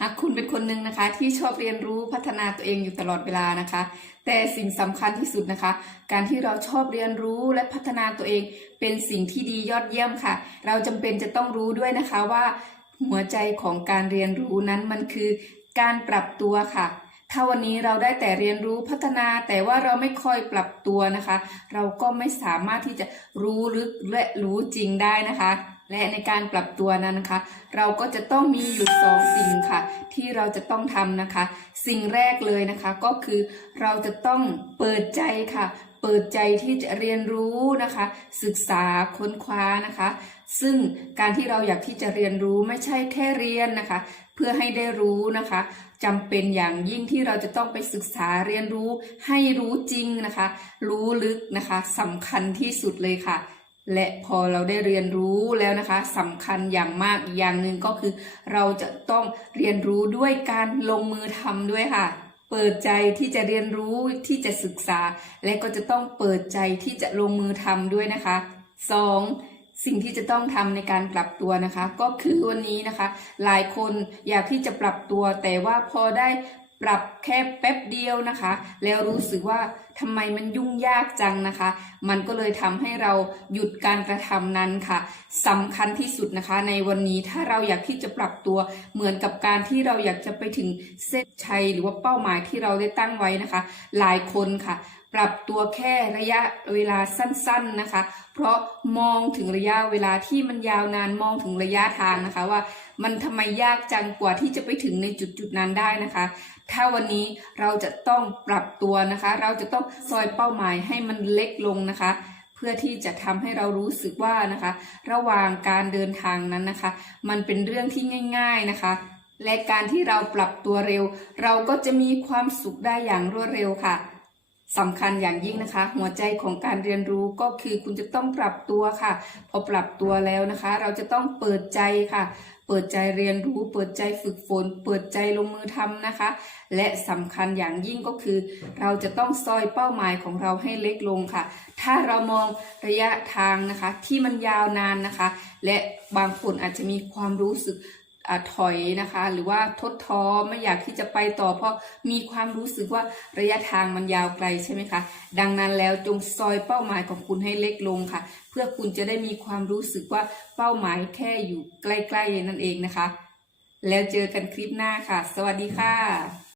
หากคุณเป็นคนหนึ่งนะคะ ที่ชอบเรียนรู้พัฒนาตัวเองอยู่ตลอดเวลานะคะ แต่สิ่งสำคัญที่สุดนะคะ การที่เราชอบเรียนรู้และพัฒนาตัวเอง เป็นสิ่งที่ดียอดเยี่ยมค่ะ เราจำเป็นจะต้องรู้ด้วยนะคะว่า หัวใจของการเรียนรู้นั้นมันคือการปรับตัวค่ะถ้าวันนี้เราได้แต่เรียนรู้พัฒนาแต่ว่าเราไม่ค่อยปรับตัวนะคะ เราก็ไม่สามารถที่จะรู้ลึกและรู้จริงได้นะคะ และในการปรับตัวนั้นนะคะ เราก็จะต้องมีอยู่สองสิ่งค่ะ ที่เราจะต้องทำนะคะ สิ่งแรกเลยนะคะก็คือเราจะต้องเปิดใจค่ะ เปิดใจที่จะเรียนรู้นะคะ ศึกษาค้นคว้านะคะ ซึ่งการที่เราอยากที่จะเรียนรู้ไม่ใช่แค่เรียนนะคะ เพื่อให้ได้รู้นะคะจำเป็นอย่างยิ่งที่เราจะต้องไปศึกษาเรียนรู้ให้รู้จริงนะคะ รู้ลึกนะคะสำคัญที่สุดเลยค่ะ และพอเราได้เรียนรู้แล้วนะคะสำคัญอย่างมากอย่างหนึ่งก็คือ เราจะต้องเรียนรู้ด้วยการลงมือทำด้วยค่ะ เปิดใจที่จะเรียนรู้ที่จะศึกษา และก็จะต้องเปิดใจที่จะลงมือทำด้วยนะคะสองสิ่งที่จะต้องทำในการปรับตัวนะคะ ก็คือวันนี้นะคะ หลายคนอยากที่จะปรับตัว แต่ว่าพอได้ ปรับแค่แป๊บเดียวนะคะ แล้วรู้สึกว่าทำไมมันยุ่งยากจังนะคะ มันก็เลยทำให้เราหยุดการกระทำนั้นค่ะสำคัญที่สุดนะคะ ในวันนี้ถ้าเราอยากที่จะปรับตัวเหมือนกับการที่เราอยากจะไปถึงเส้นชัยหรือว่าเป้าหมายที่เราได้ตั้งไว้นะคะ หลายคนค่ะปรับตัวแค่ระยะเวลาสั้นๆนะคะ เพราะมองถึงระยะเวลาที่มันยาวนานมองถึงระยะทางนะคะ ว่ามันทำไมยากจังกว่าที่จะไปถึงในจุดๆนั้นได้นะคะ ถ้าวันนี้เราจะต้องปรับตัวนะคะ เราจะต้องซอยเป้าหมายให้มันเล็กลงนะคะ เพื่อที่จะทำให้เรารู้สึกว่านะคะ ระหว่างการเดินทางนั้นนะคะ มันเป็นเรื่องที่ง่าย ๆนะคะและการที่เราปรับตัวเร็ว เราก็จะมีความสุขได้อย่างรวดเร็วค่ะ สำคัญอย่างยิ่งนะคะ หัวใจของการเรียนรู้ก็คือคุณจะต้องปรับตัวค่ะ พอปรับตัวแล้วนะคะ เราจะต้องเปิดใจค่ะ เปิดใจเรียนรู้ เปิดใจฝึกฝน เปิดใจลงมือทำนะคะ และสำคัญอย่างยิ่งก็คือ เราจะต้องซอยเป้าหมายของเราให้เล็กลงค่ะ ถ้าเรามองระยะทางนะคะ ที่มันยาวนานนะคะ และบางคนอาจจะมีความรู้สึก ถอยนะคะ หรือว่าทดท้อไม่อยากที่จะไปต่อ เพราะมีความรู้สึกว่าระยะทางมันยาวไกลใช่ไหมคะ ดังนั้นแล้วจงซอยเป้าหมายของคุณให้เล็กลงค่ะ เพื่อคุณจะได้มีความรู้สึกว่าเป้าหมายแค่อยู่ใกล้ๆนั่นเองนะคะ แล้วเจอกันคลิปหน้าค่ะ สวัสดีค่ะ